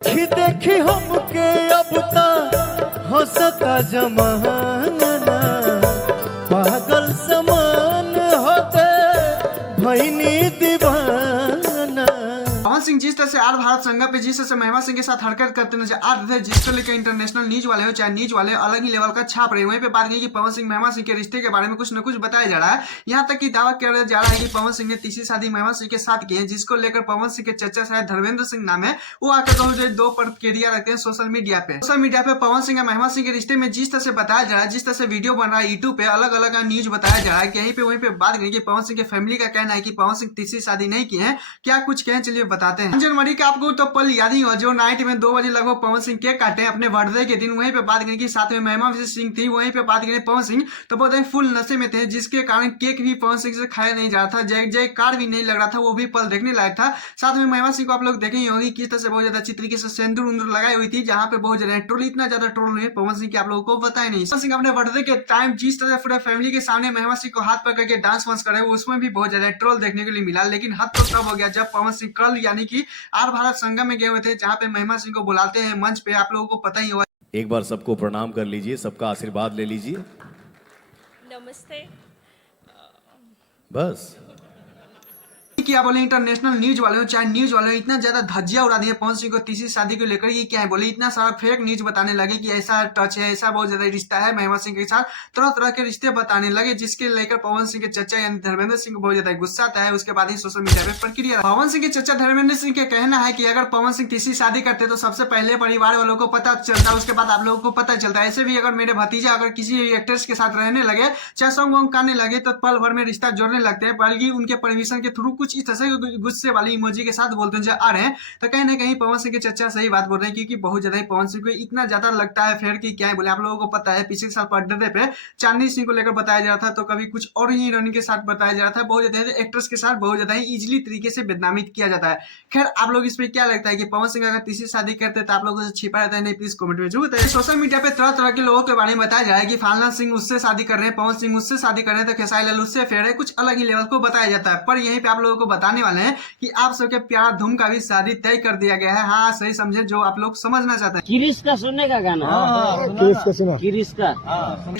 देखी हमके अब ता हंसता जमाना, पागल समान होते भईनी दीवाना। पवन सिंह जिस तरह से आर भारत संघ पे जिस तरह से महिमा सिंह के साथ हरकत करते नजर आ रहे थे, जिसको लेकर इंटरनेशनल न्यूज वाले हो चाहे न्यूज वाले अलग ही लेवल का छाप रहे हैं। वहीं पे बात की कि पवन सिंह महिमा सिंह के रिश्ते के बारे में कुछ न कुछ बताया जा रहा है। यहाँ तक कि दावा किया जा रहा है कि पवन सिंह ने तीसरी शादी महिमा सिंह के साथ की है, जिसको लेकर पवन सिंह के चचा शायद धर्मेंद्र सिंह नाम है, वो आकर दो प्रतिक्रिया रखते हैं सोशल मीडिया पे। सोशल मीडिया पे पवन सिंह और महिमा सिंह के रिश्ते में जिस तरह से बताया जा रहा है, जिस तरह से वीडियो बन रहा है यूट्यूब पे, अलग अलग न्यूज बताया जा रहा है। यहीं पे वहीं पे बात करेंगे पवन सिंह के फैमिली का कहना है कि पवन सिंह तीसरी शादी नहीं की है। क्या कुछ कहें चलिए बताते हैं। जनवरी का आपको तो पल याद ही हो, जो नाइट में 2 बजे लगभग पवन सिंह केक काटे अपने बर्थडे के दिन। वहीं पे बात करें कि साथ में महिमा सिंह थी। वहीं पे बात करें पवन सिंह तो बहुत ही फुल नशे में थे, जिसके कारण केक भी पवन सिंह से खाया नहीं जा रहा था, जय कार भी नहीं लग रहा था। वो भी पल देखने लायक था। साथ में महिमा सिंह को आप लोग देखेंगे होंगे किस तरह से बहुत ज्यादा अच्छी तरीके से सिंदूर उंदूर लगाई हुई थी, जहां पे बहुत ज्यादा ट्रोल, इतना ज्यादा ट्रोल हुए पवन सिंह के आप लोगों को बताया नहीं। पवन सिंह अपने बर्थडे के टाइम जिस तरह से पूरे फैमिली के सामने महिमा सिंह को हाथ पकड़ के डांस वांस करे, उसमें भी बहुत ज्यादा ट्रोल देखने के लिए मिला। लेकिन हद तो तब हो गया जब पवन सिंह कल यानी कि आर भारत संगम में गए हुए थे, जहाँ पे महिमा सिंह को बुलाते हैं मंच पे। आप लोगों को पता ही होगा। एक बार सबको प्रणाम कर लीजिए, सबका आशीर्वाद ले लीजिए। नमस्ते। बस क्या बोले इंटरनेशनल न्यूज वाले हो चाहे न्यूज वाले हो, इतना ज्यादा धज्जिया उड़ा दिया पवन सिंह को तीसरी शादी को लेकर। ये क्या है बोले, इतना सारा फेक न्यूज बताने लगे कि ऐसा टच है, ऐसा बहुत ज्यादा रिश्ता है महिमा सिंह के साथ, तरह तरह के रिश्ते बताने लगे, जिसके लेकर पवन सिंह के चचा यानी धर्मेंद्र सिंह को बहुत ज्यादा गुस्सा आता है। उसके बाद ही सोशल मीडिया पे प्रक्रिया पवन सिंह के चचा धर्मेंद्र सिंह का कहना है कि अगर पवन सिंह तीसरी शादी करते तो सबसे पहले परिवार वालों को पता चलता, उसके बाद आप लोगों को पता चलता। ऐसे भी अगर मेरे भतीजा अगर किसी एक्ट्रेस के साथ रहने लगे, चाहे सॉन्ग वॉन्ग करने लगे, तो पल भर में रिश्ता जोड़ने लगते हैं, बल्कि उनके परमिशन के थ्रू कुछ इस तरह से गुस्से वाली इमोजी के साथ बोलते नजर आ रहे हैं। तो कहीं ना कहीं पवन सिंह के चचा सही बात बोल रहे हैं, क्योंकि बहुत ज्यादा पवन सिंह को इतना ज्यादा लगता है फिर कि क्या है बोले। आप लोगों को पता है पिछले साल बर्थडे पे चांदनी सिंह को लेकर बताया जा रहा था, तो कभी कुछ और ही हीरोइन के साथ बताया जा रहा था। बहुत ज्यादा एक्ट्रेस के साथ बहुत ज्यादा ही इजिली तरीके से बदनामित किया जाता है। खैर आप लोग इस पे क्या लगता है कि पवन सिंह अगर तीसरी शादी करते तो आप लोगों से छिपा रहता है? नहीं, प्लीज कमेंट में जरूर बताइए। सोशल मीडिया पे तरह तरह के लोगों के बारे में बताया जा रहा है कि फालना सिंह उससे शादी कर रहे हैं, पवन सिंह उससे शादी कर रहे हैं, तो खेसारी लाल उससे फेर है, कुछ अलग ही लेवल को बताया जाता है। पर यहीं पे आप लोगों को बताने वाले हैं कि आप सबके प्यारा धूम का भी शादी तय कर दिया गया है। हाँ सही समझे, जो आप लोग समझना चाहते हैं। किरिश का सुनने का गाना, किरिश का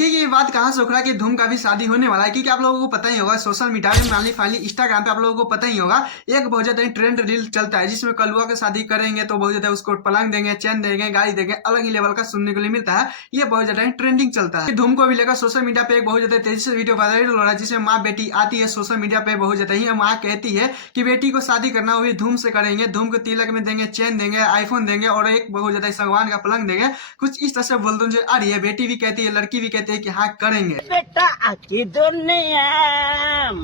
ये बात कहाँ से उखड़ा कि धूम का भी शादी होने वाला है? क्योंकि आप लोगों को पता ही होगा सोशल मीडिया में माली फाली इंस्टाग्राम पे आप लोगों को पता ही होगा, एक बहुत ज्यादा ट्रेंड रील चलता है, जिसमें कलुआ की शादी करेंगे तो बहुत ज्यादा उसको पलंग देंगे, चैन देंगे, गाड़ी देंगे, अलग ही लेवल का सुनने के लिए मिलता है। ये बहुत ज्यादा ट्रेंडिंग चलता है। धूम को भी लेकर सोशल मीडिया पे एक बहुत ज्यादा तेजी से वीडियो वायरल हो रहा है, जिसमें माँ बेटी आती है सोशल मीडिया पे। बहुत ज्यादा ही माँ कहती है कि बेटी को शादी करना वो भी धूम से करेंगे, धूम को तिलक में देंगे, चैन देंगे, आईफोन देंगे और एक बहुत ज्यादा सागवान का पलंग देंगे। कुछ इस तरह से बोलते आ रही है। बेटी भी कहती है, लड़की भी कहती है कि हाँ करेंगे। बेटा आके दुनिया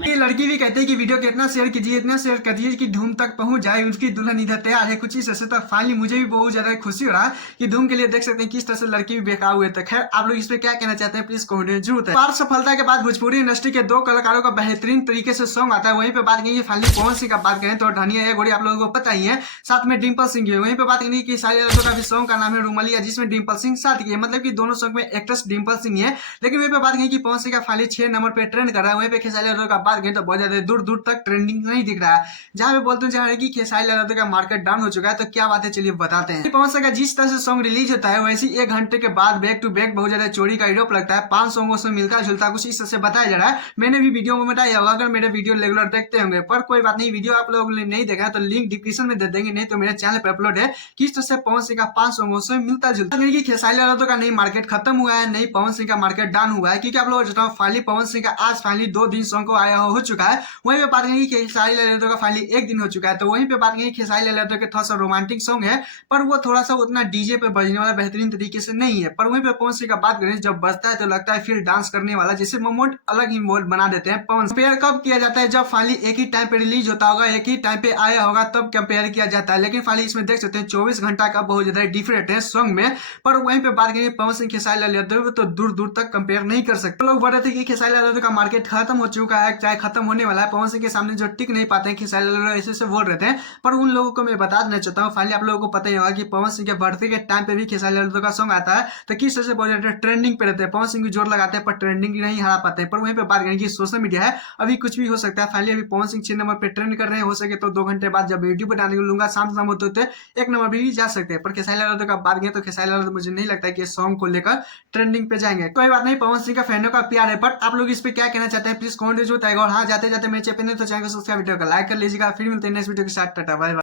ये लड़की भी कहती है कि वीडियो को इतना शेयर कीजिए, इतना शेयर करिए कि धूम तक पहुंच जाए, उसकी दुल्हन इधर तैयार है। कुछ इस तरह से तो फाइनली मुझे भी बहुत ज्यादा खुशी हो रहा है कि धूम के लिए देख सकते हैं किस तरह से लड़की भी बेकार हुए थे। खैर आप लोग इस पे क्या कहना चाहते हैं प्लीज कमेंट में जरूर। पार सफलता के बाद भोजपुरी इंडस्ट्री के 2 कलाकारों का बेहतरीन तरीके से सॉन्ग आता है। वहीं पे बात करेंगे फाइनली पवन सिंह का बात करें तो धनिया गोड़ी आप लोगों को पता ही है, साथ में डिम्पल सिंह है। वहीं पे बात करेंगे कि सारी का भी सॉन्ग का नाम है रूमलिया, जिसमें डिम्पल सिंह साथ की है, मतलब कि दोनों सॉन्ग में एक्ट्रेस डिम्पल सिंह है। लेकिन वहीं पे बात करेंगे कि पवन सिंह का फाइनली 6 नंबर पे ट्रेंड कर रहा है। वहीं पे खेसारी लाल का बात करें तो बहुत ज्यादा दूर दूर तक ट्रेंडिंग नहीं दिख रहा है। जहां पे बोलते हैं कि खेसारी लाल का मार्केट डाउन हो चुका है, तो क्या बात है चलिए बताते हैं। पवन सिंह का जिस तरह से सॉन्ग रिलीज होता है, वैसे 1 घंटे के बाद बैक टू बैक बहुत ज्यादा चोरी का यूरोप लगता है। 5 सॉन्गों से मिलता जुलता कुछ इस तरह से बताया जा रहा है। मैंने भी वीडियो में बताया होगा, अगर मेरे वीडियो रेगुलर देखते होंगे। पर कोई बात नहीं, वीडियो आप लोगों ने नहीं देखा तो लिंक डिस्क्रिप्शन में दे देंगे, नहीं तो मेरे चैनल पर अपलोड है। किस तरह से पवन सिंह का 5 सॉन्गों से मिलता जुलता है। खेसारी लाल का नहीं मार्केट खत्म हुआ है, नहीं पवन सिंह का मार्केट डाउन हुआ है। क्योंकि आप लोग फाइनली पवन सिंह का आज फाइनली 2 दिन सॉन्ग को आया हो चुका है। वहीं पे बात करेंगे खेसारी लाल का फाइनली 1 दिन हो चुका है। तो वहीं पे बात करेंगे खेसारी लाल के थोड़ा सा रोमांटिक सॉन्ग है, पर वो थोड़ा सा उतना डीजे पे बजने वाला बेहतरीन तरीके से नहीं है। पर वहीं पे पवन सिंह का बात करें, जब बजता है तो लगता है फिर डांस करने वाला, जैसे मोमेंट अलग ही मोड बना देते हैं। पवन कंपेयर कब किया जाता है? जब फाइनली एक ही टाइम पे रिलीज होता होगा, एक ही टाइम पे आया होगा, तब कंपेयर किया जाता है। लेकिन फाइनली इसमें देख सकते हैं 24 घंटा का बहुत ज्यादा डिफरेंट है सॉन्ग में। पर वहीं पे बात करेंगे पवन सिंह खेसारी लाल यादव तो दूर दूर तक कंपेयर नहीं कर सकते। लोग बोल रहे थे कि खेसारी लाल यादव का मार्केट खत्म हो चुका है, चाहे खत्म होने वाला है, पवन सिंह के सामने जो टिक नहीं पाते हैं खेसारी लाल ऐसे से बोल रहे थे। पर उन लोगों को मैं बता देना चाहता हूँ, फाइनली आप लोगों को पता ही होगा कि पवन सिंह के बर्थडे के टाइम पे भी खेसारी लाल का सॉन्ग आता है, तो किस तरह से बहुत ज्यादा ट्रेंडिंग पे रहते हैं। पवन सिंह भी जोर लगाते हैं पर ट्रेंडिंग नहीं हरा पाते हैं। पर वहीं पे बात करेंगे सोशल मीडिया है, अभी कुछ भी हो सकता है। फाइनली अभी पवन सिंह 6 नंबर नंबर पे ट्रेंड कर रहे हैं। हो सके तो 2 घंटे बाद जब वीडियो बनाने को लूंगा शाम शाम होते होते 1 नंबर पे भी जा सकते हैं। पर खेसारी लाल यादव का बात करें तो खेसारी लाल यादव मुझे नहीं लगता है कि सॉन्ग को लेकर ट्रेंडिंग पे जाएंगे। कोई बात नहीं, पवन सिंह का फैनों का प्यार है, बट आप लोग इस पे क्या कहना चाहते हैं प्लीज कमेंट में बताइएगा। और हाँ, जाते जाते मेरे चैनल तो चैनल को सब्सक्राइब, वीडियो को लाइक कर लीजिएगा। फिर मिलते हैं नेक्स्ट वीडियो के साथ। Tata bye bye.